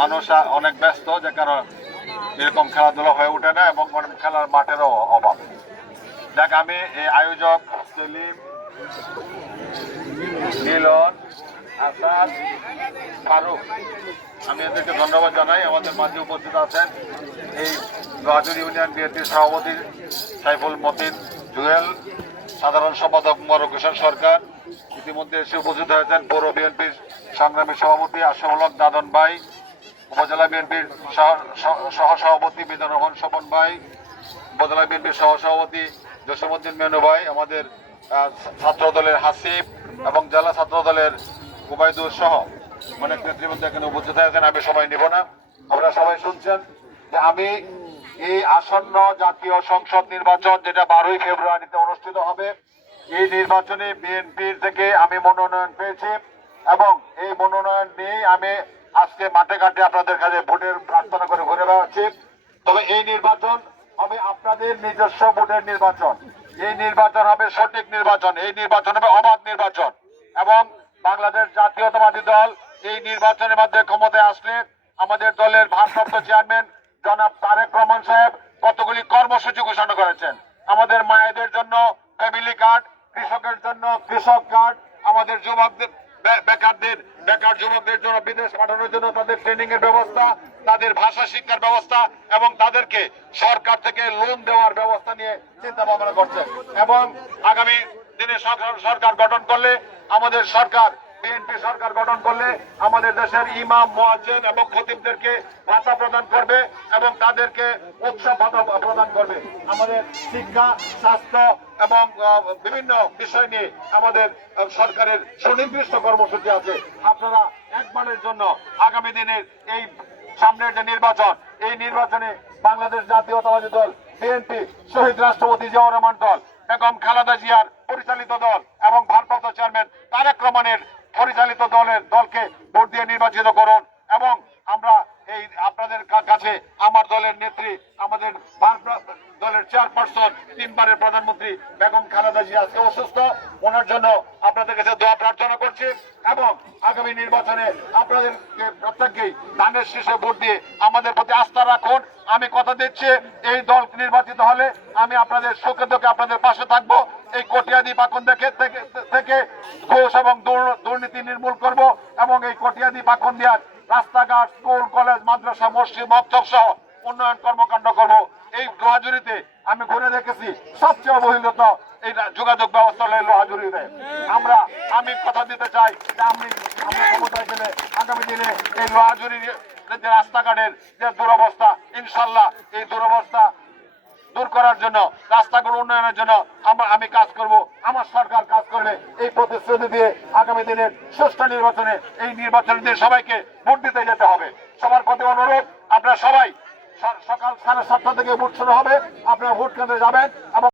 মানুষ অনেক ব্যস্ত, যে কারণে এরকম খেলাধুলা হয়ে ওঠে না এবং খেলার মাঠেরও অভাব। দেখ, আমি এই আয়োজক সেলিম, মিলন, আসাদ, ফারুক, আমি এদেরকে ধন্যবাদ জানাই। আমাদের মাঝে উপস্থিত আছেন এই লোহাজুড়ি ইউনিয়ন বিএনপির সভাপতি সাইফুল মতিন জুয়েল, সাধারণ সম্পাদক মোবারক হোসেন সরকার, ইতিমধ্যে এসে উপস্থিত হয়েছেন পৌর বিএনপির সংগ্রামী সভাপতি আশরাফুল হক দাদন ভাই, উপজেলা বিএনপির সহসভাপতি মিজানুর রহমান স্বপন ভাই, উপজেলা বিএনপির সহসভাপতি জসিমউদ্দিন মেনু ভাই, আমাদের ছাত্র দলের হাসিব এবং জেলা ছাত্র দলের উবাইদুর সহ অনেক নেতৃবৃন্দ এখানে উপস্থিত হয়েছেন। আমি সবাই নিব না, আপনারা সবাই শুনছেন যে আমি এই আসন্ন জাতীয় সংসদ নির্বাচন, যেটা 12ই ফেব্রুয়ারিতে অনুষ্ঠিত হবে, এই নির্বাচনে বিএনপির থেকে আমি মনোনয়ন পেয়েছি এবং এই মনোনয়ন নিয়ে আমি আজকে মাঠে ঘাটে আপনাদের কাছে ভোটের প্রার্থনা করে ঘুরে বেড়াচ্ছি। তবে এই নির্বাচন হবে আপনাদের নিজস্ব ভোটের নির্বাচন, এই নির্বাচন হবে সঠিক নির্বাচন, এই নির্বাচন হবে অবাধ নির্বাচন এবং বাংলাদেশ জাতীয়তাবাদী দল এই নির্বাচনের মাধ্যমে ক্ষমতায় আসলে আমাদের দলের ভারপ্রাপ্ত চেয়ারম্যান জনাব তারেক রহমান সাহেব কতগুলি কর্মসূচি ঘোষণা করেছেন। আমাদের মায়েদের জন্য ফ্যামিলি কার্ড, কৃষকের জন্য কৃষক কার্ড, আমাদের যুবকদের বেকার যুবকদের জন্য বিদেশ পাঠানোর জন্য তাদের ট্রেনিং এর ব্যবস্থা, তাদের ভাষা শিক্ষার ব্যবস্থা এবং তাদেরকে সরকার থেকে লোন দেওয়ার ব্যবস্থা নিয়ে চিন্তা ভাবনা করছে। এবং আগামী দিনে সরকার গঠন করলে, আমাদের সরকার বিএনপি সরকার গঠন করলে আমাদের দেশের ইমাম, মুয়াজ্জিন এবং খতিবদেরকে ভাতা প্রদান করবে এবং তাদেরকে উৎসব ভাতা প্রদান করবে। আমাদের শিক্ষা, স্বাস্থ্য এবং বিভিন্ন বিষয় নিয়ে আমাদের সরকারের সুনির্দিষ্ট কর্মসূচি আছে। আপনারা একবারের জন্য আগামী দিনের এই সামনের যে নির্বাচন, এই নির্বাচনে বাংলাদেশ জাতীয়তাবাদী দল বিএনপি, শহীদ রাষ্ট্রপতি জিয়াউর রহমান দল, বেগম খালেদা জিয়ার পরিচালিত দল এবং ভারপ্রাপ্ত চেয়ারম্যান তারেক রহমানের পরিচালিত দলকে ভোট দিয়ে নির্বাচিত করুন। এবং আমরা এই আপনাদের কাছে আমার দলের নেত্রী, আমাদের দলের চেয়ারপারসন, 3 বারের প্রধানমন্ত্রী বেগম খালেদা জিয়া আজকে অসুস্থ, ওনার জন্য আপনাদের কাছে দোয়া প্রার্থনা করছি এবং আগামী নির্বাচনে আপনাদের প্রত্যেককেই ধানের শীষে ভোট দিয়ে আমাদের প্রতি আস্থা রাখুন। আমি কথা দিচ্ছি, এই দল নির্বাচিত হলে আমি আপনাদের সুখে দুঃখে আপনাদের পাশে থাকবো। এই কটিয়াদি পাকন থেকে ঘুষ এবং দুর্নীতি নির্মূল করব এবং এই কটিয়াদি পাকন দিয়ার রাস্তাঘাট, স্কুল, কলেজ, মাদ্রাসা, মসজিদ, মক্তব সহ উন্নয়ন কর্মকাণ্ড করব। এই লোহাজুড়িতে আমি ঘুরে দেখেছি সবচেয়ে অবহেলিত এই যোগাযোগ ব্যবস্থা হলো লোহাজুড়িতে। আমি কথা দিতে চাই যে আমরা ক্ষমতায় গেলে আগামী দিনে এই লোহাজুড়ির যে রাস্তাঘাটের যে দুরবস্থা, ইনশাল্লাহ এই দুরবস্থা দূর করার জন্য, রাস্তাগুলো উন্নয়নের জন্য আমি কাজ করব। আমার সরকার কাজ করবে। এই প্রতিশ্রুতি দিয়ে আগামী দিনের সুষ্ঠু নির্বাচনে, এই নির্বাচনের দিন সবাইকে ভোট দিতে যেতে হবে। সবার প্রতি অনুরোধ, আপনারা সবাই সকাল 7:30 থেকে ভোট শুরু হবে, আপনারা ভোট কেন্দ্রে যাবেন এবং